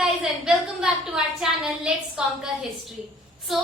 guys and welcome back to our channel Let's Conquer History. So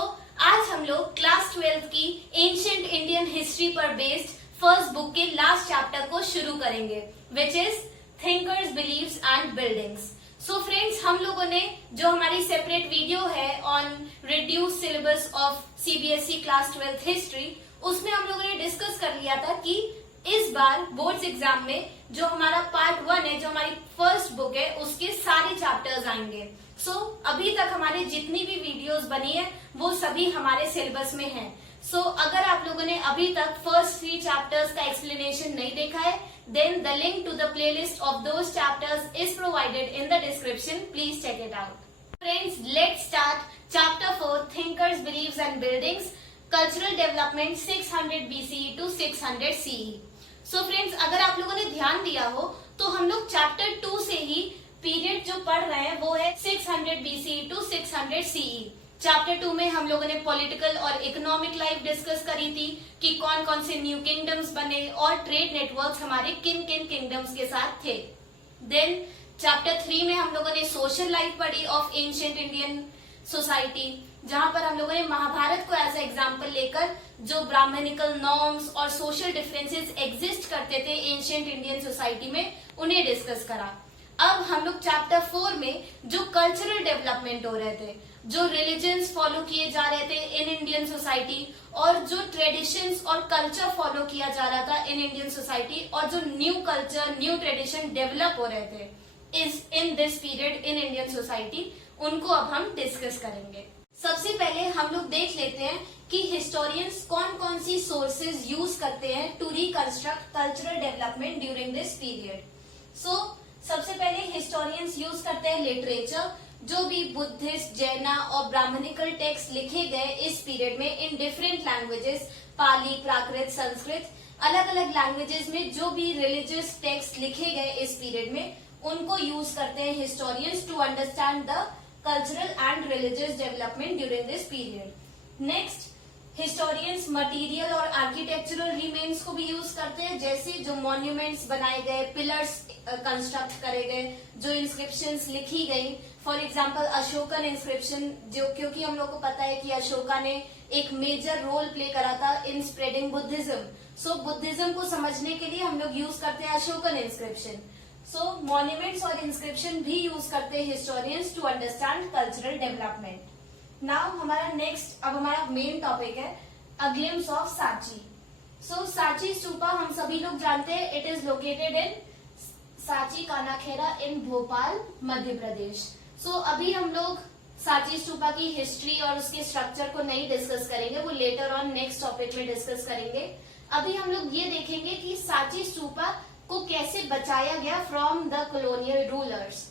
आज हम लोग class 12 की एंशिएंट इंडियन हिस्ट्री पर बेस्ड फर्स्ट बुक के लास्ट चैप्टर को शुरू करेंगे which is thinkers believes and buildings. So friends, हम लोगों ने जो हमारी सेपरेट वीडियो है on reduce syllabus of CBSE class 12 history, उसमें हम लोगों ने डिस्कस कर लिया था कि इस बार बोर्ड्स एग्जाम में जो हमारा पार्ट 1 है, जो हमारी फर्स्ट बुक है, उसके सारे चैप्टर्स आएंगे. सो अभी तक हमारे जितनी भी वीडियोस बनी है वो सभी हमारे सिलेबस में हैं. सो अगर आप लोगों ने अभी तक फर्स्ट 3 चैप्टर्स का एक्सप्लेनेशन नहीं देखा है, then the link to the playlist of those chapters is provided in the description. Please check it out. Friends, let's start chapter 4 thinkers believes and buildings, cultural development 600 BCE to 600 CE. So friends, अगर आप लोगों ने ध्यान दिया हो तो हम लोग चैप्टर 2 से ही पीरियड जो पढ़ रहे हैं वो है 600 BCE टू 600 CE. चैप्टर 2 में हम लोगों ने पॉलिटिकल और इकोनॉमिक लाइफ डिस्कस करी थी कि कौन कौन से न्यू किंगडम्स बने और ट्रेड नेटवर्क्स हमारे किन किन किंगडम्स के साथ थे. देन चैप्टर 3 में हम लोगों ने सोशल लाइफ पढ़ी ऑफ एंशिएंट इंडियन सोसाइटी, जहां पर हम लोगों ने महाभारत को एज ए एग्जाम्पल लेकर जो ब्राह्मणिकल नॉर्म्स और सोशल डिफरेंसेस एग्जिस्ट करते थे एंशिएंट इंडियन सोसाइटी में, उन्हें डिस्कस करा. अब हम लोग चैप्टर 4 में जो कल्चरल डेवलपमेंट हो रहे थे, जो रिलीजन्स फॉलो किए जा रहे थे इन इंडियन सोसाइटी और जो ट्रेडिशंस और कल्चर फॉलो किया जा रहा था इन इंडियन सोसाइटी और जो new culture new tradition develop हो रहे थे is in this period in Indian society, उनको अब हम डिस्कस करेंगे. सबसे पहले हम लोग देख लेते हैं कि हिस्टोरियंस कौन कौन सी सोर्सेज यूज करते हैं to reconstruct cultural development during this period. So सबसे पहले हिस्टोरियंस यूज करते हैं लिटरेचर. जो भी बुद्धिस्ट, जैना और ब्राह्मणिकल टेक्स्ट लिखे गए इस पीरियड में इन डिफरेंट लैंग्वेजेस, पाली, प्राकृत, संस्कृत, अलग अलग लैंग्वेजेस में जो भी रिलीजियस टेक्स्ट लिखे गए इस पीरियड में, उनको यूज करते हैं historians to understand the cultural and religious development during this period. Next, historians material और architectural remains को भी यूज करते हैं, जैसे जो monuments बनाए गए, pillars कंस्ट्रक्ट करे गए, जो inscriptions लिखी गई. फॉर एग्जाम्पल अशोकन इंस्क्रिप्शन, जो क्योंकि हम लोग को पता है कि अशोका ने एक मेजर रोल प्ले करा था in spreading Buddhism. So Buddhism को समझने के लिए हम लोग यूज करते हैं अशोकन इंस्क्रिप्शन. सो मॉन्यूमेंट्स और इंस्क्रिप्शन भी यूज करते हैं historians to understand cultural development. Now हमारा नेक्स्ट, अब हमारा मेन टॉपिक है a glimpse of Sanchi. So Sanchi stupa हम सभी लोग जानते हैं, it is located in Sanchi Kanakheda in Bhopal, Madhya Pradesh. So अभी हम लोग सांची स्तूपा की हिस्ट्री और उसके स्ट्रक्चर को नहीं डिस्कस करेंगे, वो लेटर ऑन नेक्स्ट टॉपिक में डिस्कस करेंगे. अभी हम लोग ये देखेंगे कि सांची स्तूपा को कैसे बचाया गया from the colonial rulers.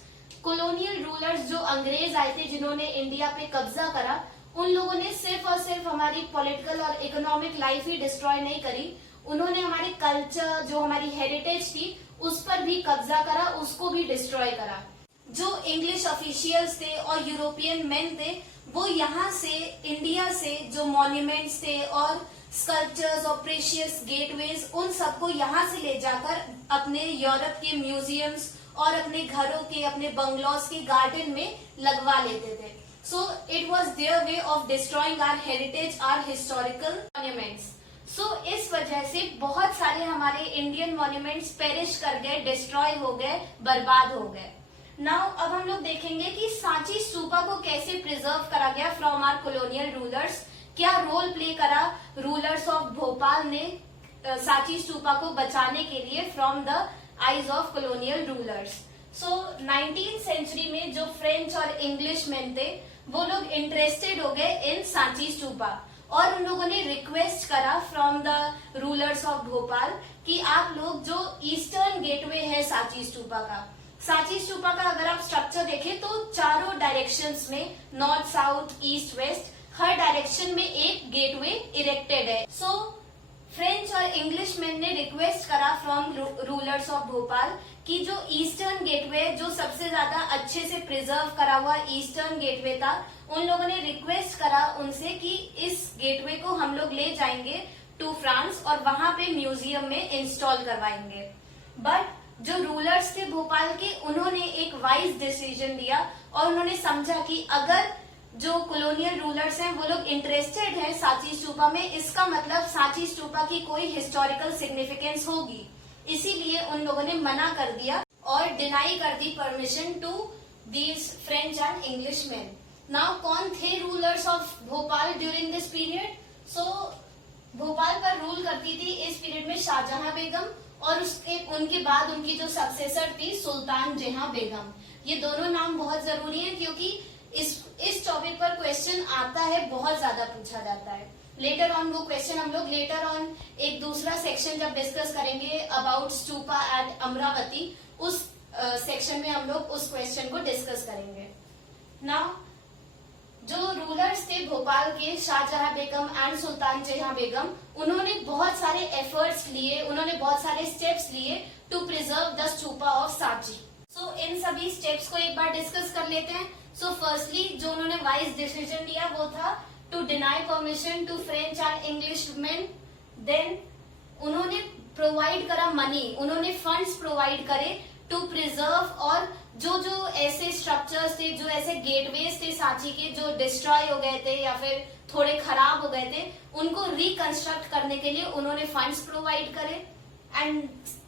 Colonial rulers जो अंग्रेज आए थे, जिन्होंने इंडिया पे कब्जा करा, उन लोगों ने सिर्फ और सिर्फ हमारी पॉलिटिकल और इकोनॉमिक लाइफ ही डिस्ट्रॉय नहीं करी, उन्होंने हमारे कल्चर, जो हमारी हेरिटेज थी, उस पर भी कब्जा करा, उसको भी डिस्ट्रॉय करा. जो इंग्लिश ऑफिशियल्स थे और यूरोपियन मैन थे, वो यहाँ से इंडिया से जो मॉन्यूमेंट्स थे और स्कल्पचर्स और प्रेशियस गेटवेज, उन सबको यहाँ से ले जाकर अपने यूरोप के म्यूजियम्स और अपने घरों के, अपने बंगलोज के गार्डन में लगवा लेते थे. So it was their way of destroying our heritage, our historical monuments. So इस वजह से बहुत सारे हमारे इंडियन मॉन्यूमेंट्स पेरिश कर गए, डिस्ट्रॉय हो गए, बर्बाद हो गए. नाउ अब हम लोग देखेंगे कि सांची स्तूपा को कैसे प्रिजर्व करा गया फ्रॉम आवर कॉलोनियल रूलर्स. क्या रोल प्ले करा रूलर्स ऑफ भोपाल ने सांची स्तूपा को बचाने के लिए from the eyes of colonial rulers. So 19th century में जो फ्रेंच और इंग्लिश मैन थे, वो लोग इंटरेस्टेड हो गए इन सांची स्तूपा और उन लोगों ने रिक्वेस्ट करा from the rulers of Bhopal कि आप लोग जो ईस्टर्न गेटवे है सांची स्तूपा का, सांची स्तूपा का अगर आप स्ट्रक्चर देखें तो चारों डायरेक्शंस में, नॉर्थ, साउथ, ईस्ट, वेस्ट, हर डायरेक्शन में एक गेटवे इरेक्टेड है. सो फ्रेंच और इंग्लिश मैन ने रिक्वेस्ट करा फ्रॉम रूलर्स ऑफ भोपाल कि जो ईस्टर्न गेटवे, जो सबसे ज्यादा अच्छे से प्रिजर्व करा हुआ ईस्टर्न गेटवे था, उन लोगों ने रिक्वेस्ट करा उनसे कि इस गेटवे को हम लोग ले जाएंगे टू फ्रांस और वहां पे म्यूजियम में इंस्टॉल करवाएंगे. बट जो रूलर्स थे भोपाल के, उन्होंने एक वाइज डिसीजन लिया और उन्होंने समझा कि अगर जो कॉलोनियल रूलर्स हैं वो लोग इंटरेस्टेड हैं सांची स्तूपा में, इसका मतलब सांची स्तूपा की कोई हिस्टोरिकल सिग्निफिकेंस होगी। इसीलिए उन लोगों ने मना कर दिया और डिनाई कर दी permission to these French and English man. Now कौन थे rulers of Bhopal during this period? So Bhopal पर रूल करती थी इस पीरियड में शाहजहां बेगम और उनके बाद उनकी जो सक्सेसर थी सुल्तान जहां बेगम। ये दोनों नाम बहुत जरूरी हैं क्योंकि इस टॉपिक पर क्वेश्चन आता है, बहुत ज्यादा पूछा जाता है। लेटर ऑन वो क्वेश्चन हम लोग लेटर ऑन एक दूसरा सेक्शन जब डिस्कस करेंगे अबाउट स्तूपा एट अमरावती, उस सेक्शन में हम लोग उस क्वेश्चन को डिस्कस करेंगे। नाउ जो रूलर्स थे भोपाल के, शाहजहां बेगम एंड सुल्तान जहां बेगम, उन्होंने बहुत सारे एफर्ट्स लिए, उन्होंने बहुत सारे स्टेप्स लिए to preserve the stupa of Sanchi. So इन सभी स्टेप्स को एक बार डिस्कस कर लेते हैं। सो फर्स्टली जो उन्होंने वाइज डिसीजन लिया वो था to deny permission to French and English man. Then उन्होंने प्रोवाइड करा मनी, उन्होंने फंड्स प्रोवाइड करे टू प्रिजर्व, और जो जो ऐसे स्ट्रक्चर्स थे, जो ऐसे गेटवेज थे सांची के जो डिस्ट्रॉय हो गए थे या फिर थोड़े खराब हो गए थे, उनको रिकंस्ट्रक्ट करने के लिए उन्होंने फंड्स प्रोवाइड करे। एंड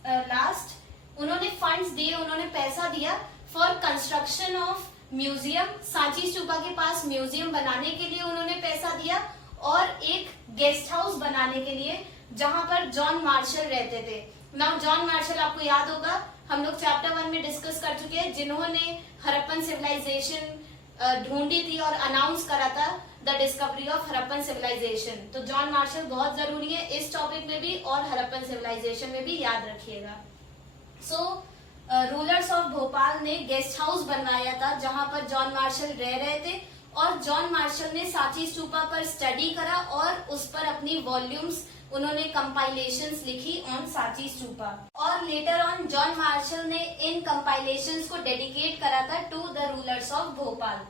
लास्ट उन्होंने फंड्स दिए, उन्होंने पैसा दिया for construction of museum. Sanchi stupa के पास म्यूजियम बनाने के लिए उन्होंने पैसा दिया और एक गेस्ट हाउस बनाने के लिए जहां पर जॉन मार्शल रहते थे। नाउ जॉन मार्शल आपको याद होगा, हम लोग चैप्टर 1 में डिस्कस कर चुके हैं, जिन्होंने हड़प्पन सिविलाइजेशन ढूंढी थी और अनाउंस करा था the discovery of Harappan civilisation. तो जॉन मार्शल बहुत जरूरी है इस टॉपिक में भी और हड़प्पन सिविलाइजेशन में भी, याद रखिएगा। सो रूलर्स ऑफ भोपाल ने गेस्ट हाउस बनवाया था जहां पर जॉन मार्शल रह रहे थे, और जॉन मार्शल ने सांची स्तूपा पर स्टडी करा और उस पर अपनी वॉल्यूम्स, उन्होंने कंपाइलेशंस लिखी ऑन सांची स्तूपा। और लेटर ऑन जॉन मार्शल ने इन कंपाइलेशंस को डेडिकेट करा था to the rulers of Bhopal.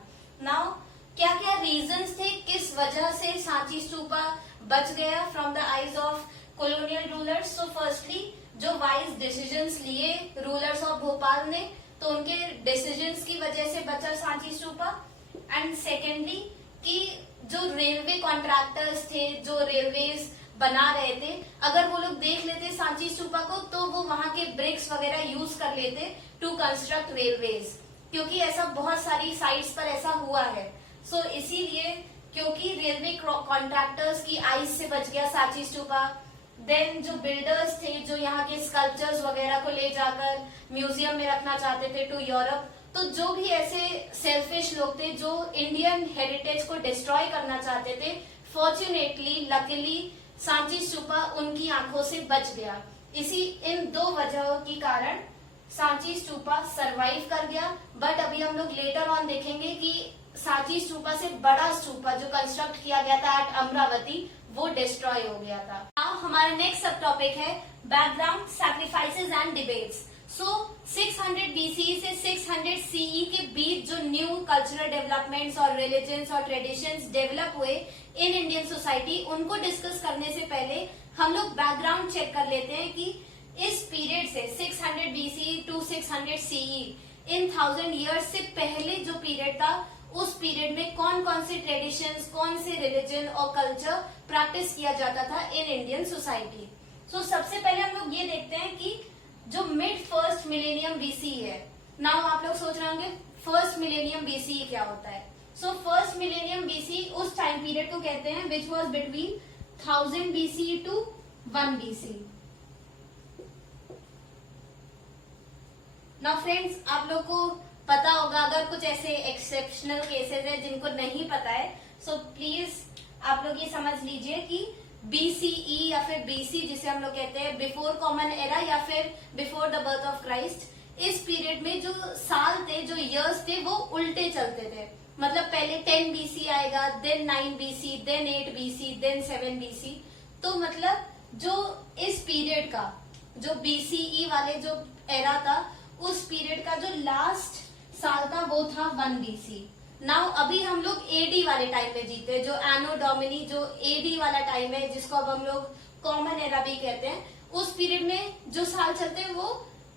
Now क्या क्या रीजंस थे, किस वजह से सांची स्तूपा बच गया from the eyes of colonial rulers? So firstly जो वाइज डिसीजंस लिए रूलर्स ऑफ भोपाल ने, तो उनके डिसीजंस की वजह से बचा सांची स्तूपा। एंड सेकेंडली कि जो रेलवे कॉन्ट्रैक्टर्स थे, जो रेलवेज बना रहे थे, अगर वो लोग देख लेते सांची स्तूपा को तो वो वहां के ब्रिक्स वगैरह यूज कर लेते टू कंस्ट्रक्ट रेलवेज, क्योंकि ऐसा बहुत सारी साइट्स पर ऐसा हुआ है। सो इसीलिए क्योंकि रेलवे कॉन्ट्रैक्टर्स की आइज से बच गया सांची स्तूपा। देन जो बिल्डर्स थे जो यहाँ के स्कल्पचर्स वगैरह को ले जाकर म्यूजियम में रखना चाहते थे टू यूरोप, तो जो भी ऐसे सेल्फिश लोग थे जो इंडियन हेरिटेज को डिस्ट्रॉय करना चाहते थे, फॉर्चुनेटली लकीली सांची स्तूपा उनकी आंखों से बच गया। इसी इन दो वजहों के कारण सांची स्तूपा सरवाइव कर गया। बट अभी हम लोग लेटर ऑन देखेंगे कि सांची स्तूपा से बड़ा स्तूपा जो कंस्ट्रक्ट किया गया था एट अमरावती, वो डिस्ट्रॉय हो गया था। अब हमारा नेक्स्ट सब टॉपिक है background, sacrifices and debates. So 600 BCE से 600 CE के बीच जो न्यू कल्चरल डेवलपमेंट्स और रिलीजन्स और ट्रेडिशंस डेवलप हुए इन इंडियन सोसाइटी, उनको डिस्कस करने से पहले हम लोग बैकग्राउंड चेक कर लेते हैं कि इस पीरियड से 600 BCE to 600 CE, in 1000 years से पहले जो पीरियड था, उस पीरियड में कौन कौन से ट्रेडिशंस, कौन से रिलीजन और कल्चर प्रैक्टिस किया जाता था इन इंडियन सोसाइटी। सो सबसे पहले हम लोग ये देखते हैं कि जो मिड फर्स्ट मिलेनियम BCE है। नाउ आप लोग सोच रहे होंगे फर्स्ट मिलेनियम BCE क्या होता है? सो फर्स्ट मिलेनियम BCE उस टाइम पीरियड को कहते हैं which was between 1000 BCE to 1 BCE। Now friends, आप लोग को पता होगा, अगर कुछ ऐसे एक्सेप्शनल केसेस है जिनको नहीं पता है, सो प्लीज आप लोग ये समझ लीजिए कि BCE या फिर BC जिसे हम लोग कहते हैं बिफोर कॉमन एरा या फिर before the birth of Christ, इस पीरियड में जो साल थे, जो इयर्स थे, वो उल्टे चलते थे। मतलब पहले 10 BC आएगा, then 9 BC, then 8 BC, then 7 BC। तो मतलब जो इस पीरियड का जो BCE वाले जो एरा था, उस पीरियड का जो लास्ट साल था वो था 1 BC। नाउ अभी हम लोग AD वाले टाइम में जीते हैं, जो एनो डोमिनी, जो AD वाला टाइम है, जिसको अब हम लोग कॉमन एरा भी कहते हैं। उस पीरियड में जो साल चलते हैं वो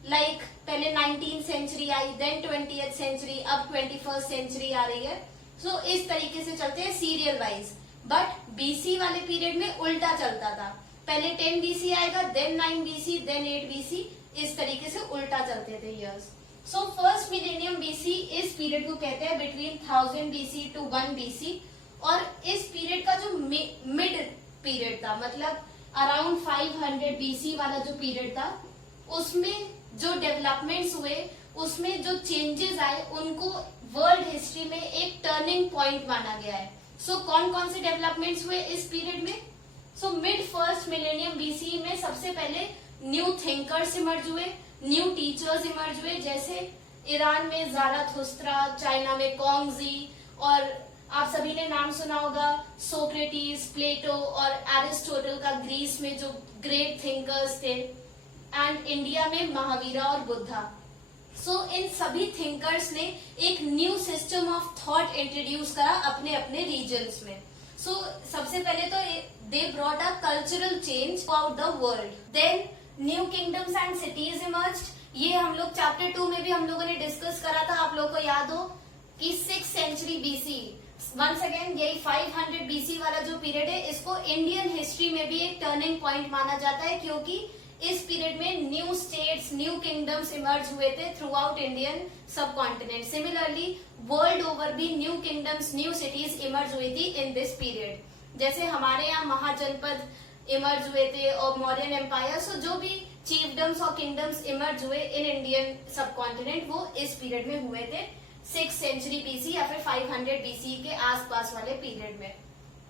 लाइक पहले 19th सेंचुरी आई, देन 20th सेंचुरी, अब 21st सेंचुरी आ रही है। सो इस तरीके से चलते हैं सीरियल वाइज। बट बीसी वाले पीरियड में उल्टा चलता था, पहले 10 बीसी आएगा, देन 9 बीसी, देन 8 बीसी, इस तरीके से उल्टा चलते थे ईयर्स। सो फर्स्ट मिलेनियम बीसी इस पीरियड को कहते हैं बिटवीन 1000 बीसी टू 1 बीसी। और इस पीरियड का जो मिड पीरियड था, मतलब अराउंड 500 बीसी वाला जो पीरियड था, उसमें जो डेवलपमेंट्स हुए, उसमें जो चेंजेस आए, उनको वर्ल्ड हिस्ट्री में एक टर्निंग पॉइंट माना गया है। सो कौन कौन से डेवलपमेंट्स हुए इस पीरियड में? So mid first millennium BC में सबसे पहले न्यू थिंकर्स इमर्ज हुए, न्यू टीचर्स इमर्ज हुए, जैसे ईरान में ज़ाराथुस्त्रा, चाइना में कॉन्गजी, और आप सभी ने नाम सुना होगा सोक्रेटिस, प्लेटो और एरिस्टोटल का, ग्रीस में जो ग्रेट थिंकर्स थे, एंड इंडिया में महावीरा और बुद्धा। सो इन सभी थिंकर्स ने एक new system of thought introduce करा अपने अपने रीजन्स में। सो सबसे पहले तो they brought a cultural change out the world. Then new kingdoms and cities emerged. ये हम लोग चैप्टर 2 में भी हम लोगों ने डिस्कस करा था, आप लोगों को याद हो कि 6th century BC. Once again यही 500 बीसी वाला जो पीरियड है, इसको इंडियन हिस्ट्री में भी एक टर्निंग पॉइंट माना जाता है, क्योंकि इस पीरियड में new states, new kingdoms emerge हुए थे थ्रू आउट इंडियन सब कॉन्टिनेंट। सिमिलरली वर्ल्ड ओवर भी new kingdoms, new cities emerge हुई थी इन दिस पीरियड। जैसे हमारे यहाँ महाजनपद इमर्ज हुए थे और मौर्यन एम्पायर। सो जो भी चीफडम्स और किंगडम्स इमर्ज हुए इन इंडियन सब कॉन्टिनेंट, वो इस पीरियड में हुए थे 6th सेंचुरी बीसी या फिर 500 बीसी के आसपास वाले पीरियड में।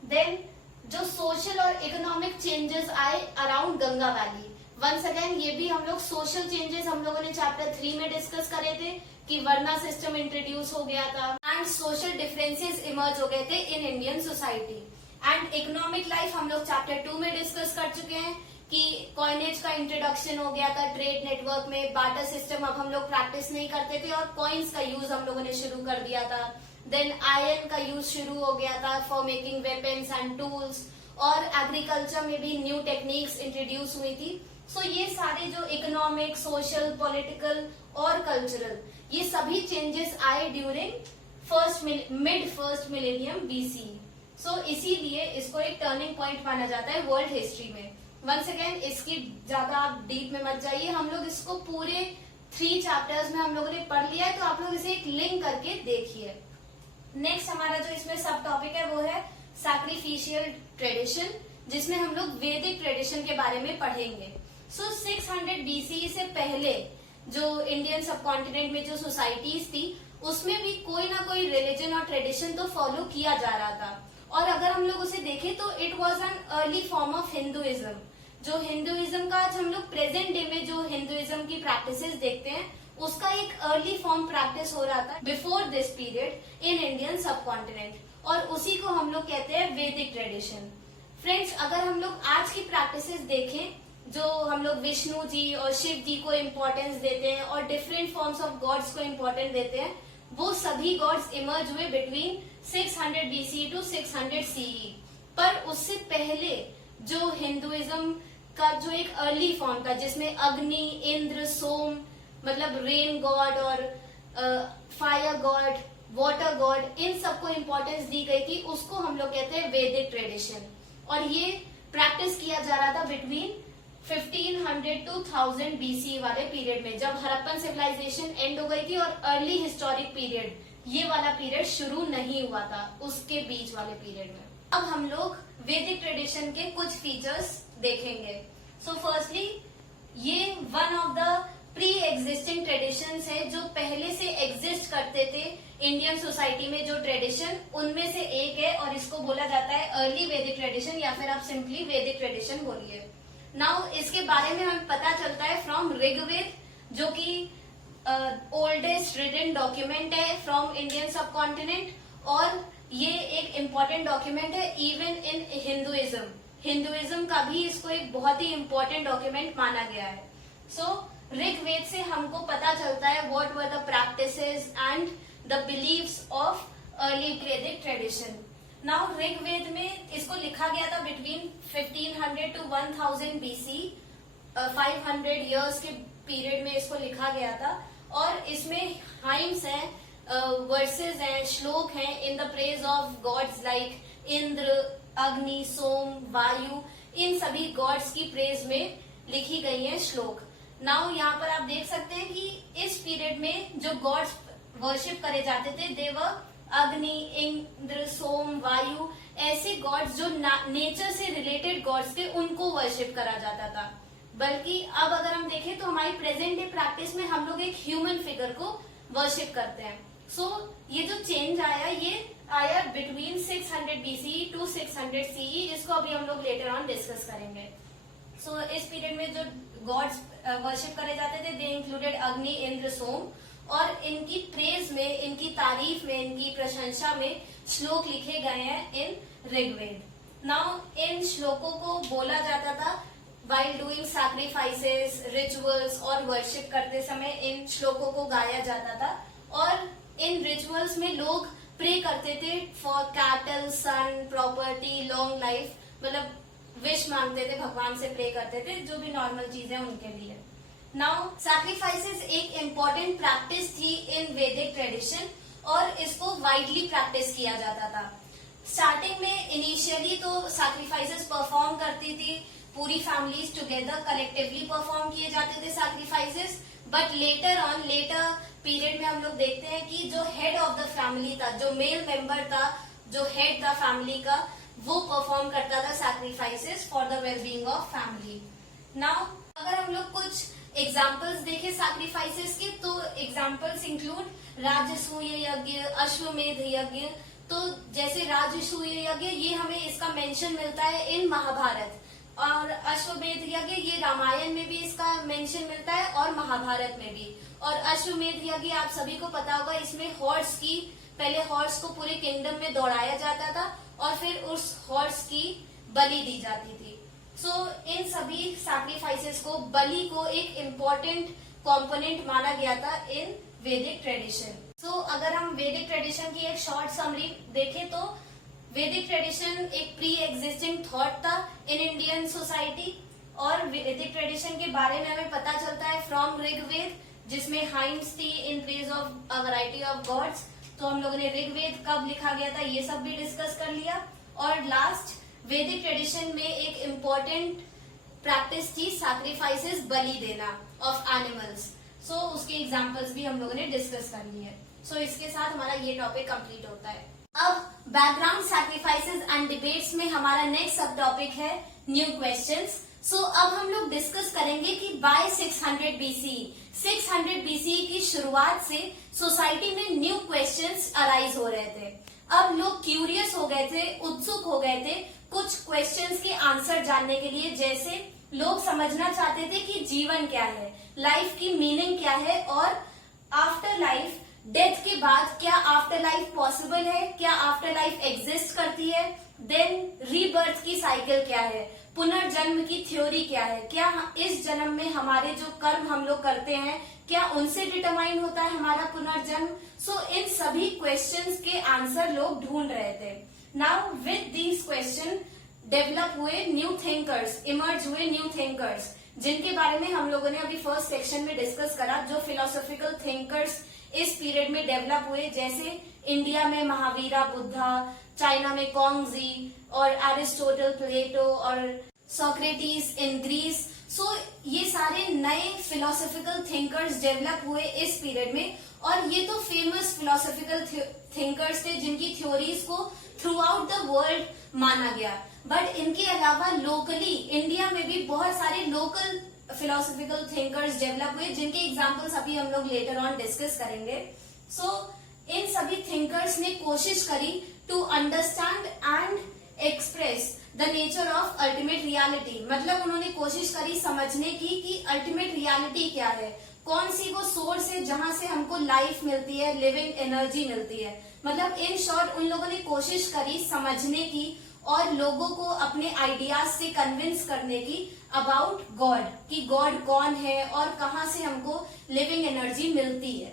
देन जो सोशल और इकोनॉमिक चेंजेस आए around Ganga valley, once again ये भी हम लोग सोशल चेंजेस हम लोगों ने चैप्टर 3 में डिस्कस करे थे कि वर्ना सिस्टम इंट्रोड्यूस हो गया था एंड सोशल डिफरेंसेस इमर्ज हो गए थे in Indian society. And economic life हम लोग चैप्टर 2 में डिस्कस कर चुके हैं कि कॉइनेज का इंट्रोडक्शन हो गया था ट्रेड नेटवर्क में, बार्टर सिस्टम अब हम लोग प्रैक्टिस नहीं करते थे और कॉइन्स का यूज हम लोगों ने शुरू कर दिया था। देन आयरन का यूज शुरू हो गया था for making weapons and tools, और एग्रीकल्चर में भी न्यू टेक्निक्स इंट्रोड्यूस हुई थी। सो ये सारे जो इकोनॉमिक, सोशल, पॉलिटिकल और कल्चरल, ये सभी चेंजेस आए during mid first millennium BC. So इसीलिए इसको एक टर्निंग पॉइंट माना जाता है वर्ल्ड हिस्ट्री में। वंस अगेन इसकी ज्यादा आप डीप में मत जाइए, हम लोग इसको पूरे 3 चैप्टर्स में हम लोगों ने पढ़ लिया है, तो आप लोग इसे एक लिंक करके देखिए। नेक्स्ट हमारा जो इसमें सब टॉपिक है वो है सैक्रिफिशियल ट्रेडिशन, जिसमें हम लोग वैदिक ट्रेडिशन के बारे में पढ़ेंगे। सो 600 बीसी से पहले जो इंडियन सब कॉन्टिनेंट में जो सोसाइटीज थी, उसमें भी कोई ना कोई रिलीजन और ट्रेडिशन तो फॉलो किया जा रहा था। और अगर हम लोग उसे देखें तो it was an early form of Hinduism. जो हिंदुइज्म का आज हम लोग प्रेजेंट डे में जो हिंदुइज्म की प्रैक्टिसेस देखते हैं, उसका एक अर्ली फॉर्म प्रैक्टिस हो रहा था before this period in Indian सब कॉन्टिनेंट, और उसी को हम लोग कहते हैं वैदिक ट्रेडिशन। फ्रेंड्स, अगर हम लोग आज की प्रैक्टिसेस देखें, जो हम लोग विष्णु जी और शिव जी को इम्पोर्टेंस देते हैं और डिफरेंट फॉर्म्स ऑफ गॉड्स को इम्पोर्टेंस देते हैं, वो सभी गॉड्स इमर्ज हुए बिटवीन 600 बीसी टू 600 सीई। पर उससे पहले जो हिंदुइज्म का जो एक अर्ली फॉर्म था, जिसमें अग्नि, इंद्र, सोम मतलब रेन गॉड और फायर गॉड, वाटर गॉड, इन सबको इम्पोर्टेंस दी गई थी, उसको हम लोग कहते हैं वैदिक ट्रेडिशन। और ये प्रैक्टिस किया जा रहा था बिटवीन 1500 टू 1000 बीसी वाले पीरियड में, जब हड़प्पन सिविलाइजेशन एंड हो गई थी और अर्ली हिस्टोरिक पीरियड, ये वाला पीरियड शुरू नहीं हुआ था, उसके बीच वाले पीरियड में। अब हम लोग वैदिक ट्रेडिशन के कुछ फीचर्स देखेंगे। सो फर्स्टली, ये one of the pre existing traditions है, जो पहले से एग्जिस्ट करते थे इंडियन सोसाइटी में। जो ट्रेडिशन उनमें से एक है और इसको बोला जाता है अर्ली वैदिक ट्रेडिशन, या फिर आप सिंपली वैदिक ट्रेडिशन बोलिए। नाउ इसके बारे में हमें पता चलता है फ्रॉम ऋग्वेद, जो कि ओल्डेस्ट रिटन डॉक्यूमेंट है फ्रॉम इंडियन सब कॉन्टिनेंट, और ये एक इम्पोर्टेंट डॉक्यूमेंट है इवन इन हिंदुइज्म। हिंदुइज्म का भी इसको एक बहुत ही इम्पोर्टेंट डॉक्यूमेंट माना गया है। सो ऋग्वेद से हमको पता चलता है what were the practices and the believes of early Vedic tradition. Now Rigveda में इसको लिखा गया था बिटवीन 1500 टू 1000 बीसी, 500 इयर्स के पीरियड में इसको लिखा गया था और इसमें हाइम्स हैं, वर्सेस हैं, श्लोक हैं in the praise of gods like Indra, Agni, Soma, वायु, इन सभी गॉड्स की प्रेज में लिखी गई है श्लोक। नाउ यहाँ पर आप देख सकते हैं कि इस पीरियड में जो गॉड्स वर्शिप करे जाते थे देवर अग्नि, इंद्र, सोम, वायु, ऐसे गॉड्स जो नेचर से रिलेटेड गॉड्स थे उनको वर्शिप करा जाता था। बल्कि अब अगर हम देखें तो हमारी प्रेजेंट डे प्रैक्टिस में हम लोग एक ह्यूमन फिगर को वर्शिप करते हैं। सो ये जो चेंज आया ये आया बिटवीन 600 BCE टू 600 CE, इसको अभी हम लोग लेटर ऑन डिस्कस करेंगे। सो इस पीरियड में जो गॉड्स वर्शिप करे जाते थे दे इंक्लूडेड अग्नि, इंद्र, सोम, और इनकी प्रेज में, इनकी तारीफ में, इनकी प्रशंसा में श्लोक लिखे गए हैं इन ऋग्वेद। नाउ इन श्लोकों को बोला जाता था while doing sacrifices, rituals और वर्शिप करते समय इन श्लोकों को गाया जाता था। और इन रिचुअल्स में लोग प्रे करते थे for cattle, son, property, long life, मतलब विश मांगते थे, भगवान से प्रे करते थे, जो भी नॉर्मल चीजें उनके लिए। नाउ सैक्रिफाइसेस एक इम्पोर्टेंट प्रैक्टिस थी इन वैदिक ट्रेडिशन और इसको वाइडली प्रैक्टिस किया जाता था। स्टार्टिंग में इनिशियली तो सैक्रिफाइसेस परफॉर्म करती थी पूरी फैमिलीज टुगेदर, कलेक्टिवली परफॉर्म किए जाते थे सैक्रिफाइसेस, बट लेटर पीरियड में हम लोग देखते हैं कि जो हेड ऑफ द फैमिली था, जो मेल मेंबर था, जो हेड था फैमिली का, वो परफॉर्म करता था sacrifices for the wellbeing of family. Now अगर हम लोग कुछ एग्जाम्पल्स देखें सैक्रिफाइसेस के तो एग्जाम्पल्स इंक्लूड राजसूय यज्ञ, अश्वमेध यज्ञ। तो जैसे राजसूय यज्ञ ये हमें इसका मेंशन मिलता है इन महाभारत, और अश्वमेध यज्ञ ये रामायण में भी इसका मेंशन मिलता है और महाभारत में भी। और अश्वमेध यज्ञ आप सभी को पता होगा, इसमें हॉर्स की, पहले हॉर्स को पूरे किंगडम में दौड़ाया जाता था और फिर उस हॉर्स की बलि दी जाती थी। सो इन सभी सैक्रिफाइसेस को, बलि को एक इम्पोर्टेंट कंपोनेंट माना गया था इन वैदिक ट्रेडिशन। सो अगर हम वैदिक ट्रेडिशन की एक शॉर्ट समरी देखें तो वैदिक ट्रेडिशन एक प्री एग्जिस्टिंग थॉट था इन इंडियन सोसाइटी, और वैदिक ट्रेडिशन के बारे में हमें पता चलता है फ्रॉम ऋग्वेद, जिसमें हाइम्स थी in praise of a variety of gods. तो हम लोगों ने ऋग्वेद कब लिखा गया था ये सब भी डिस्कस कर लिया। और लास्ट वैदिक ट्रेडिशन में एक इम्पोर्टेंट प्रैक्टिस थी सैक्रिफाइसेस, बलि देना ऑफ एनिमल्स। सो उसके एग्जाम्पल्स भी हम लोगों ने डिस्कस कर लिए। सो इसके साथ हमारा ये टॉपिक कंप्लीट होता है। अब बैकग्राउंड सैक्रिफाइसेस एंड डिबेट्स में हमारा नेक्स्ट सब टॉपिक है न्यू क्वेश्चंस। सो अब हम लोग डिस्कस करेंगे कि बाय 600 BCE की शुरुआत से सोसाइटी में न्यू क्वेश्चंस अराइज हो रहे थे। अब लोग क्यूरियस हो गए थे, उत्सुक हो गए थे कुछ क्वेश्चंस के आंसर जानने के लिए। जैसे लोग समझना चाहते थे कि जीवन क्या है, लाइफ की मीनिंग क्या है, और आफ्टर लाइफ, डेथ के बाद क्या आफ्टर लाइफ पॉसिबल है, क्या आफ्टर लाइफ एग्जिस्ट करती है, देन रीबर्थ की साइकिल क्या है, पुनर्जन्म की थ्योरी क्या है, क्या इस जन्म में हमारे जो कर्म हम लोग करते हैं क्या उनसे डिटरमाइन होता है हमारा पुनर्जन्म। सो इन सभी क्वेश्चंस के आंसर लोग ढूंढ रहे थे। Now with these question develop हुए न्यू थिंकर्स, इमर्ज हुए न्यू थिंकर्स, जिनके बारे में हम लोगों ने अभी फर्स्ट सेक्शन में डिस्कस करा। जो फिलोसॉफिकल थिंकर्स इस पीरियड में डेवलप हुए, जैसे इंडिया में महावीरा बुद्धा, चाइना में कॉन्गजी, और एरिस्टोटल, प्लेटो और सोक्रेटिस इन ग्रीस। सो ये सारे नए फिलोसॉफिकल थिंकर्स डेवलप हुए इस पीरियड में, और ये तो फेमस फिलोसॉफिकल थिंकर्स थे जिनकी थ्योरीज को थ्रू आउट द वर्ल्ड माना गया। बट इनके अलावा लोकली इंडिया में भी बहुत सारे लोकल फिलोसॉफिकल थिंकर्स डेवलप हुए, जिनके एग्जाम्पल्स अभी हम लोग लेटर ऑन डिस्कस करेंगे। सो इन सभी थिंकर्स ने कोशिश करी to understand and express the nature of ultimate reality. मतलब उन्होंने कोशिश करी समझने की कि अल्टीमेट रियलिटी क्या है, कौन सी वो सोर्स है जहां से हमको लाइफ मिलती है, लिविंग एनर्जी मिलती है। मतलब इन शॉर्ट उन लोगों ने कोशिश करी समझने की और लोगों को अपने आइडियाज से कन्विंस करने की अबाउट गॉड, कि गॉड कौन है और कहाँ से हमको लिविंग एनर्जी मिलती है।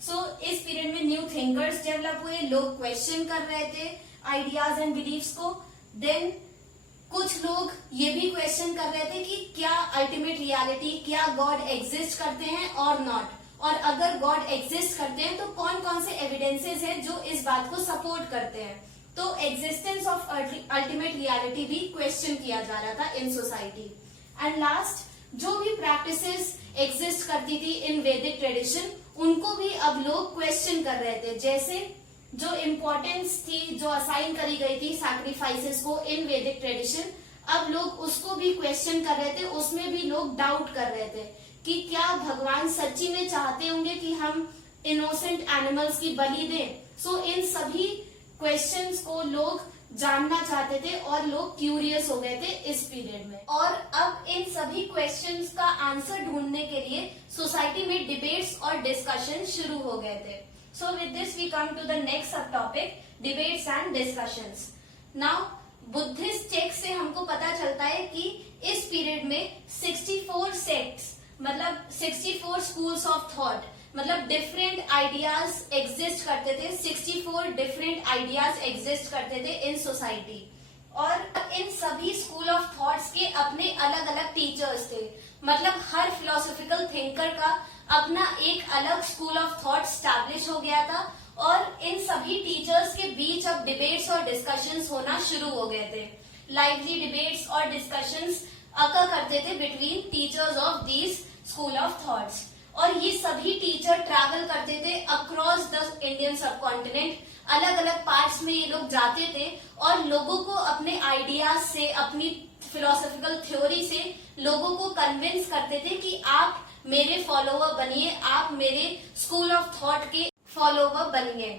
सो इस पीरियड में न्यू थिंकर्स डेवलप हुए, लोग क्वेश्चन कर रहे थे आइडियाज एंड बिलीव्स को। देन कुछ लोग ये भी क्वेश्चन कर रहे थे कि क्या अल्टीमेट रियलिटी, क्या गॉड एग्जिस्ट करते हैं और नॉट, और अगर गॉड एग्जिस्ट करते हैं तो कौन कौन से एविडेंसेस हैं जो इस बात को सपोर्ट करते हैं। तो एग्जिस्टेंस ऑफ अल्टीमेट रियलिटी भी क्वेश्चन किया जा रहा था इन सोसाइटी। एंड लास्ट, जो भी प्रैक्टिसेस एग्जिस्ट करती थी इन वैदिक ट्रेडिशन, उनको भी अब लोग क्वेश्चन कर रहे थे। जैसे जो इम्पोर्टेंस थी, जो असाइन करी गई थी सैक्रिफाइसेस को इन वैदिक ट्रेडिशन, अब लोग उसको भी क्वेश्चन कर रहे थे, उसमें भी लोग डाउट कर रहे थे कि क्या भगवान सच्ची में चाहते होंगे कि हम इनोसेंट एनिमल्स की बलि दें। सो इन सभी क्वेश्चंस को लोग जानना चाहते थे और लोग क्यूरियस हो गए थे इस पीरियड में। और अब इन सभी क्वेश्चंस का आंसर ढूंढने के लिए सोसाइटी में डिबेट्स और डिस्कशन शुरू हो गए थे। So with this we come to the next subtopic, debates and discussions. Now Buddhist text से हमको पता चलता है कि इस पीरियड में 64 सेक्ट्स, मतलब 64 स्कूल्स ऑफ थॉट, मतलब डिफरेंट आइडियाज एग्जिस्ट करते थे। 64 डिफरेंट आइडियाज एग्जिस्ट करते थे इन सोसाइटी, और इन सभी स्कूल ऑफ थॉट्स के अपने अलग अलग टीचर्स थे। मतलब हर फिलोसॉफिकल थिंकर का अपना एक अलग स्कूल ऑफ थॉट स्टैब्लिश हो गया था, और इन सभी टीचर्स के बीच अब डिबेट्स और डिस्कशंस होना शुरू हो गए थे। लाइवली डिबेट्स और डिस्कशंस अकर करते थे between teachers of these school of thoughts, और ये सभी टीचर ट्रैवल करते थे अक्रॉस द इंडियन सबकॉन्टिनेंट। अलग अलग पार्ट्स में ये लोग जाते थे और लोगों को अपने आइडियाज से, अपनी फिलोसॉफिकल थ्योरी से लोगों को कन्विंस करते थे कि आप मेरे फॉलोवर बनिए, आप मेरे स्कूल ऑफ थॉट के फॉलोवर बनिए।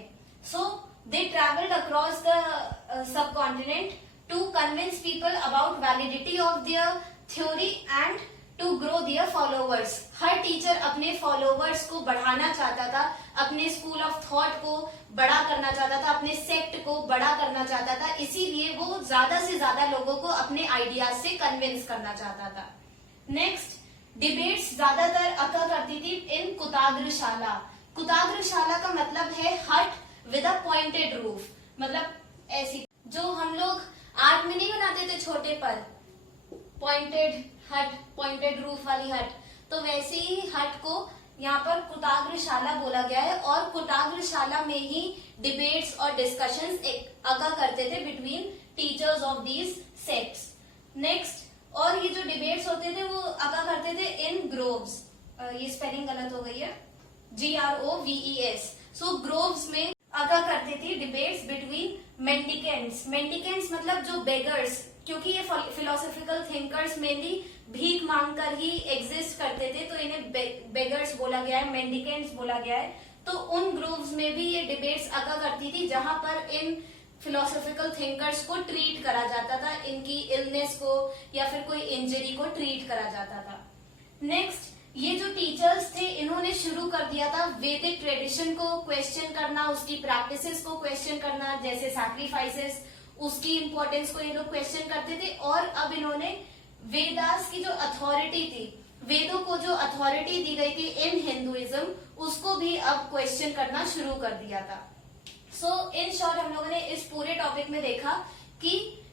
So they travelled across the subcontinent to convince people about validity of their theory and to grow their followers. हर टीचर अपने फॉलोवर्स को बढ़ाना चाहता था, अपने स्कूल ऑफ थॉट को बड़ा करना चाहता था, अपने सेक्ट को बड़ा करना चाहता था, इसीलिए वो ज्यादा से ज्यादा लोगों को अपने आइडियाज से कन्विंस करना चाहता था। नेक्स्ट, डिबेट्स ज्यादातर अकर करती थी इन कुताग्रशाला। कुताग्रशाला का मतलब है हट विद अ पॉइंटेड रूफ, मतलब ऐसी जो हम लोग आर्ट में नहीं बनाते थे छोटे पर, पॉइंटेड हट, पॉइंटेड रूफ वाली हट, तो वैसे ही हट को यहाँ पर कुताग्रशाला बोला गया है, और कुताग्रशाला में ही डिबेट्स और डिस्कशंस अकर करते थे between teachers of these sects. Next, और ये जो डिबेट्स होते थे वो अकर करते थे इन ग्रोव्स। ये स्पेलिंग गलत हो गई है, GROVES। सो ग्रोव्स में अकर करते थे डिबेट्स बिटवीन मेंडिकेंट्स। मेंडिकेंट्स मतलब जो बेगर्स, क्योंकि ये फिलोसॉफिकल थिंकर्स मेनली भीख मांगकर ही एग्जिस्ट करते थे, तो इन्हें बेगर्स बोला गया है, मेंडिकेंट्स बोला गया है। तो उन ग्रुप्स में भी ये डिबेट्स अकर करती थी जहां पर इन फिलोसॉफिकल थिंकर्स को ट्रीट करा जाता था, इनकी इलनेस को या फिर कोई इंजरी को ट्रीट करा जाता था। नेक्स्ट, ये जो टीचर्स थे इन्होंने शुरू कर दिया था वैदिक ट्रेडिशन को क्वेश्चन करना, उसकी प्रैक्टिसेस को क्वेश्चन करना, जैसे सैक्रिफाइसेस, उसकी इंपॉर्टेंस को ये लोग क्वेश्चन करते थे। और अब इन्होंने वेदास की जो अथॉरिटी थी, वेदों को जो अथॉरिटी दी गई थी इन हिंदुइज्म, उसको भी अब क्वेश्चन करना शुरू कर दिया था। सो इन शॉर्ट हम लोगों ने इस पूरे टॉपिक में देखा कि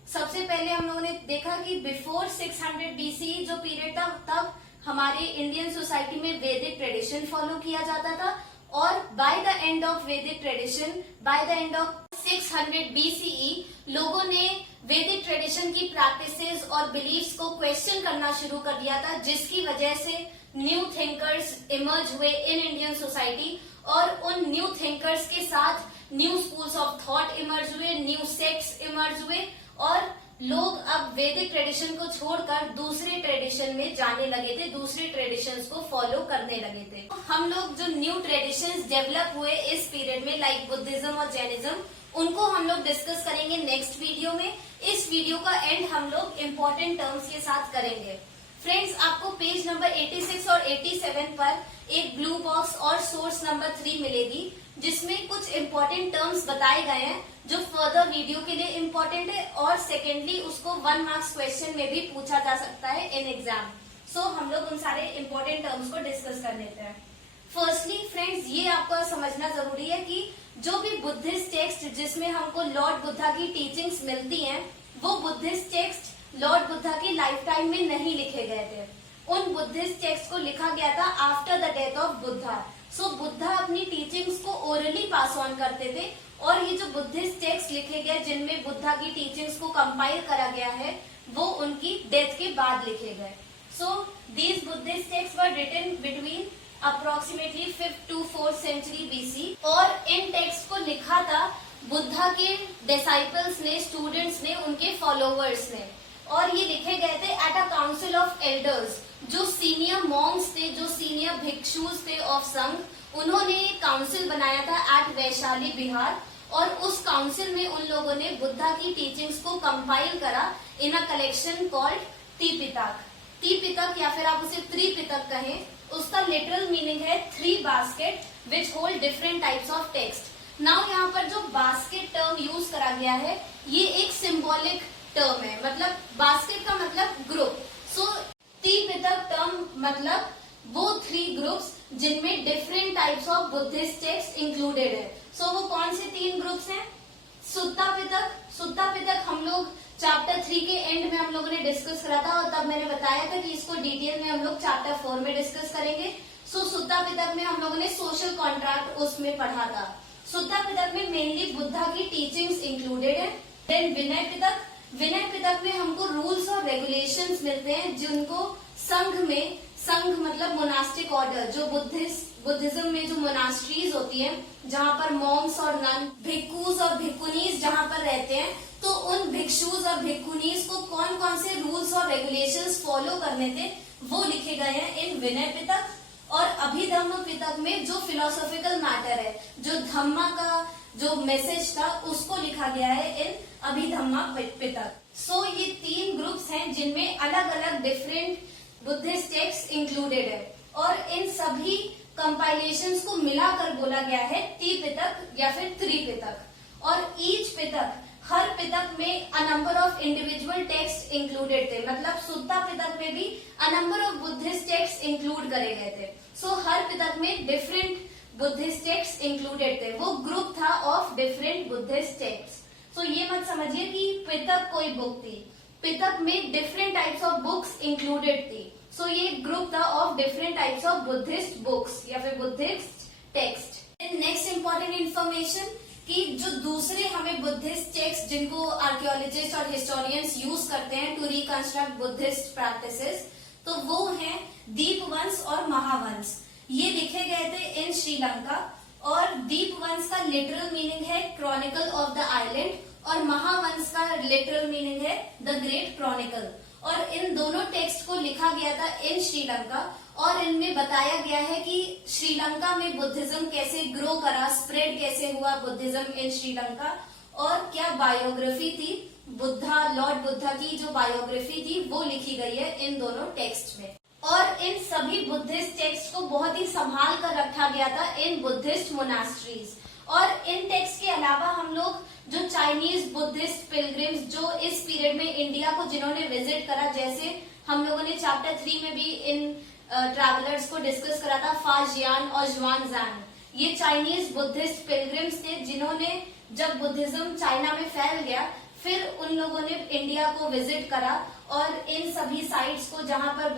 सबसे पहले हम लोगों ने देखा कि बिफोर 600 BC जो पीरियड था, तब हमारे इंडियन सोसाइटी में वैदिक ट्रेडिशन फॉलो किया जाता था, और बाय द एंड ऑफ वैदिक tradition, by the end of 600 BCE लोगों ने वैदिक ट्रेडिशन की प्रैक्टिसेस और बिलीफ्स को क्वेश्चन करना शुरू कर दिया था, जिसकी वजह से न्यू थिंकर्स इमर्ज हुए इन इंडियन सोसाइटी, और उन न्यू थिंकर्स के साथ new schools of thought emerge हुए, न्यू सेक्ट्स इमर्ज हुए, और लोग अब वैदिक ट्रेडिशन को छोड़कर दूसरे ट्रेडिशन में जाने लगे थे, दूसरे ट्रेडिशंस को फॉलो करने लगे थे। हम लोग जो न्यू ट्रेडिशंस डेवलप हुए इस पीरियड में, लाइक बुद्धिज्म और जैनिज्म, उनको हम लोग डिस्कस करेंगे नेक्स्ट वीडियो में। इस वीडियो का एंड हम लोग इम्पोर्टेंट टर्म्स के साथ करेंगे। फ्रेंड्स, आपको पेज नंबर 86 और 87 पर एक ब्लू बॉक्स और सोर्स नंबर 3 मिलेगी, जिसमें कुछ इम्पोर्टेंट टर्म्स बताए गए हैं जो फर्दर वीडियो के लिए इम्पोर्टेंट है, और सेकेंडली उसको 1 मार्क्स क्वेश्चन में भी पूछा जा सकता है इन एग्जाम। सो हम लोग उन सारे इम्पोर्टेंट टर्म्स को डिस्कस कर लेते हैं। फर्स्टली फ्रेंड्स, ये आपको समझना जरूरी है कि जो भी बुद्धिस्ट टेक्स्ट जिसमें हमको लॉर्ड बुद्धा की टीचिंग्स मिलती हैं, वो बुद्धिस्ट टेक्स्ट लॉर्ड बुद्धा की लाइफ टाइम में नहीं लिखे गए थे। उन बुद्धिस्ट टेक्स्ट को लिखा गया था after the death of Buddha. So Buddha अपनी टीचिंग्स को ओरली पास ऑन करते थे, और ये जो बुद्धिस्ट टेक्स्ट लिखे गए जिनमें बुद्धा की टीचिंग्स को कंपाइल करा गया है, वो उनकी डेथ के बाद लिखे गए। So these Buddhist text were written between approximately 5th to 4th century BC, और इन टेक्स्ट को लिखा था बुद्धा के डिसाइपल्स ने, स्टूडेंट्स ने, उनके फॉलोवर्स ने, और ये लिखे गए थे at a council of elders. जो सीनियर मॉन्क्स थे, जो सीनियर भिक्षुज थे ऑफ संघ, उन्होंने एक काउंसिल बनाया था एट वैशाली बिहार, और उस काउंसिल में उन लोगों ने बुद्धा की टीचिंग्स को कंपाइल करा in a collection called Tripitaka. Tripitaka या फिर आप उसे त्रिपिटक कहें, उसका लिटरल मीनिंग है 3 basket which hold different types of text. Now यहाँ पर जो बास्केट टर्म यूज करा गया है, ये एक सिंबॉलिक टर्म है, मतलब बास्केट का मतलब ग्रुप। सो त्रिपिटक टर्म मतलब वो 3 ग्रुप्स जिनमें different types of Buddhist text included है। सो वो कौन से 3 ग्रुप्स हैं? सुत्ता पिटक। सुत्ता पिटक हम लोग चैप्टर 3 के एंड में हम लोगों ने डिस्कस करा था, और तब मैंने बताया था कि इसको डिटेल में हम लोग चैप्टर 4 में डिस्कस करेंगे। सो सुत्ता पिटक में हम लोगों ने सोशल कॉन्ट्रैक्ट उसमें पढ़ा था। सुत्ता पिटक में मेनली बुद्धा की टीचिंग्स इंक्लूडेड है। देन विनय पिटक। विनय पिटक में हमको रूल्स और रेगुलेशंस मिलते हैं जिनको संघ में, संघ मतलब मोनास्टिक ऑर्डर, जो बुद्धिज्म में जो मोनास्ट्रीज होती हैं, जहाँ पर मॉन्क्स और नन, भिक्खूज और भिक्खुनीज जहाँ पर रहते हैं, तो उन भिक्षुज और भिक्खुनीज को कौन कौन से रूल्स और रेगुलेशंस फॉलो करने थे, वो लिखे गए हैं इन विनय पिटक। और अभिधम्म पिटक में जो फिलोसॉफिकल मैटर है, जो धम्मा का जो मैसेज था, उसको लिखा गया है इन अभिधम्मा पिटक। सो ये 3 ग्रुप्स हैं जिनमें अलग अलग डिफरेंट बुद्धिस्ट टेक्स्ट इंक्लूडेड है, और इन सभी कंपाइलेशंस को मिलाकर बोला गया है त्रिपिटक या फिर त्रिपिटक। और ईच पिटक, हर पिटक में a number of individual text included थे, मतलब सुत्ता पिटक में भी a number of Buddhist text include करे गए थे। सो हर पिटक में डिफरेंट बुद्धिस्ट टेक्स्ट इंक्लूडेड थे, वो ग्रुप था ऑफ डिफरेंट बुद्धिस्ट टेक्स्ट। सो ये मत समझिए कि पिटक कोई बुक थी, पिटक में different types of books included थी। सो ये ग्रुप था of different types of Buddhist books या फिर Buddhist text. Next important information कि जो दूसरे हमें बुद्धिस्ट टेक्स्ट जिनको आर्कियोलॉजिस्ट और हिस्टोरियंस यूज करते हैं टू रिकंस्ट्रक्ट बुद्धिस्ट प्रैक्टिसेस, तो वो हैं दीपवंश और महावंश। ये लिखे गए थे इन श्रीलंका, और दीपवंश का लिटरल मीनिंग है क्रॉनिकल ऑफ द आइलैंड, और महावंश का लिटरल मीनिंग है द ग्रेट क्रॉनिकल। और इन दोनों टेक्स्ट को लिखा गया था इन श्रीलंका, और इनमें बताया गया है कि श्रीलंका में बुद्धिज्म कैसे ग्रो करा, स्प्रेड कैसे हुआ बुद्धिज्म इन श्रीलंका, और क्या बायोग्राफी थी बुद्धा, लॉर्ड बुद्धा की जो बायोग्राफी थी वो लिखी गई है इन दोनों टेक्स्ट में। और इन सभी बुद्धिस्ट टेक्स्ट को बहुत ही संभाल कर रखा गया था इन बुद्धिस्ट मोनास्ट्रीज। और इन टेक्स्ट के अलावा हम लोग जो चाइनीज बुद्धिस्ट पिलग्रिम्स जो इस पीरियड में इंडिया को जिन्होंने विजिट करा, जैसे हम लोगों ने चैप्टर 3 में भी इन ट्रैवलर्स को डिस्कस करा था, फाजियान और ज्वानजान। ये चाइनीज बुद्धिस्ट पिलग्रिम्स थे जिन्होंने जब बुद्धिज्म चाइना में फैल गया, फिर उन लोगों ने इंडिया को विजिट करा, और इन सभी साइट्स को जहाँ पर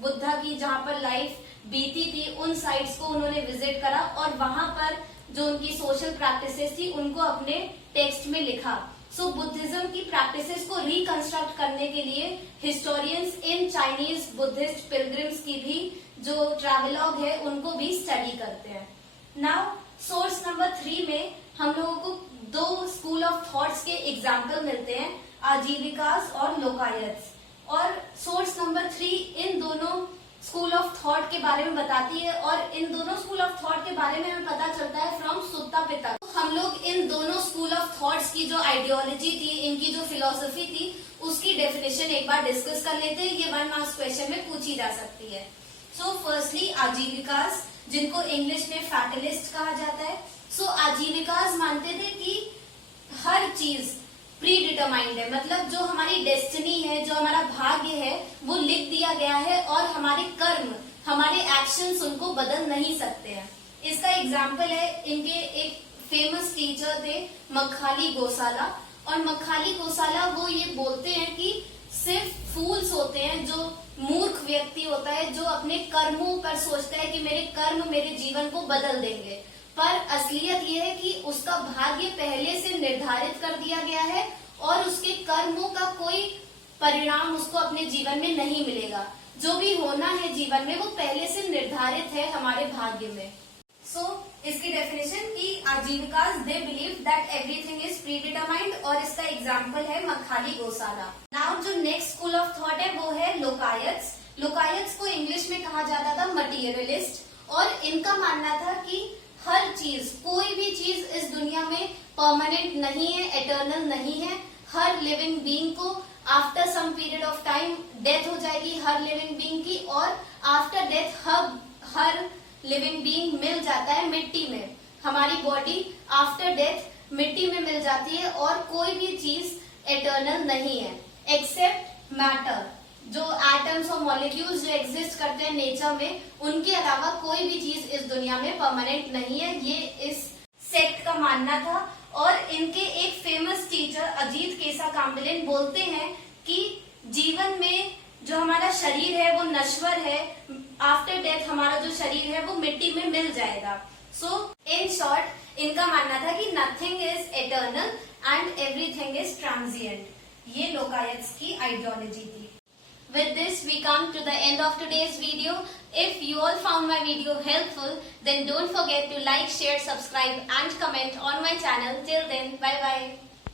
बुद्धा की जहाँ पर लाइफ बीती थी, उन साइट्स को उन्होंने विजिट करा, और वहां पर जो उनकी सोशल प्रैक्टिसेस थी उनको अपने टेक्स्ट में लिखा। सो बुद्धिज्म की प्रैक्टिसेस को रिकंस्ट्रक्ट करने के लिए historians in Chinese Buddhist pilgrims की भी जो ट्रैवलॉग है उनको भी स्टडी करते हैं। नाउ सोर्स नंबर 3 में हम लोगों को 2 स्कूल ऑफ थॉट्स के एग्जाम्पल मिलते हैं, आजीविकास और लोकायत। और सोर्स नंबर 3 इन दोनों स्कूल ऑफ थॉट के बारे में बताती है, और इन दोनों स्कूल ऑफ थॉट के बारे में हमें पता चलता है फ्रॉम सुत्ता पिटक। हम लोग इन दोनों स्कूल ऑफ थॉट्स की जो आइडियोलॉजी थी, इनकी जो फिलोसफी थी, उसकी डेफिनेशन एक बार डिस्कस कर लेते हैं। ये 1 मार्क्स क्वेश्चन में पूछी जा सकती है। सो फर्स्टली आजीविकास, जिनको इंग्लिश में फैटलिस्ट कहा जाता है। सो आजीविकास मानते थे कि हर चीज प्री डिटरमाइंड है, मतलब जो हमारी डेस्टिनी है, जो हमारा भाग्य है, वो लिख दिया गया है, और हमारे कर्म, हमारे एक्शंस उनको बदल नहीं सकते हैं। इसका एग्जाम्पल है, इनके एक फेमस टीचर थे मक्खाली गोसाला, और मक्खाली गोसाला वो ये बोलते हैं कि सिर्फ फूल्स होते हैं, जो मूर्ख व्यक्ति होता है, जो अपने कर्मों पर सोचता है कि मेरे कर्म मेरे जीवन को बदल देंगे। पर असलियत यह है कि उसका भाग्य पहले से निर्धारित कर दिया गया है और उसके कर्मों का कोई परिणाम उसको अपने जीवन में नहीं मिलेगा। जो भी होना है जीवन में वो पहले से निर्धारित है हमारे भाग्य में। इसकी डेफिनेशन की Ajivikas they believe that everything is predetermined, और इसका एग्जाम्पल है मखाली गोसाला। नाउ जो नेक्स्ट स्कूल ऑफ थॉट है वो है लोकायत्स। लोकायत्स को इंग्लिश में कहा जाता था मटीरियलिस्ट, और इनका मानना था कि हर चीज, कोई भी चीज इस दुनिया में परमानेंट नहीं है, एटर्नल नहीं है। हर लिविंग बीइंग को after some period of time death हो जाएगी हर लिविंग बीइंग की, और आफ्टर डेथ हर लिविंग बीइंग मिल जाता है मिट्टी में। हमारी बॉडी आफ्टर डेथ मिट्टी में मिल जाती है, और कोई भी चीज एटर्नल नहीं है एक्सेप्ट मैटर। जो एटम्स और मॉलिक्यूल्स जो एग्जिस्ट करते हैं नेचर में, उनके अलावा कोई भी चीज इस दुनिया में परमानेंट नहीं है। ये इस सेक्ट का मानना था। और इनके एक फेमस टीचर अजीत केसा काम्बलेन बोलते हैं कि जीवन में जो हमारा शरीर है वो नश्वर है, आफ्टर डेथ हमारा जो शरीर है वो मिट्टी में मिल जाएगा। इन शॉर्ट इनका मानना था कि nothing is eternal and everything is transient. ये लोकायत्स की आइडियोलॉजी थी। With this, we come to the end of today's video. If you all found my video helpful, then don't forget to like, share, subscribe and comment on my channel. Till then, bye bye.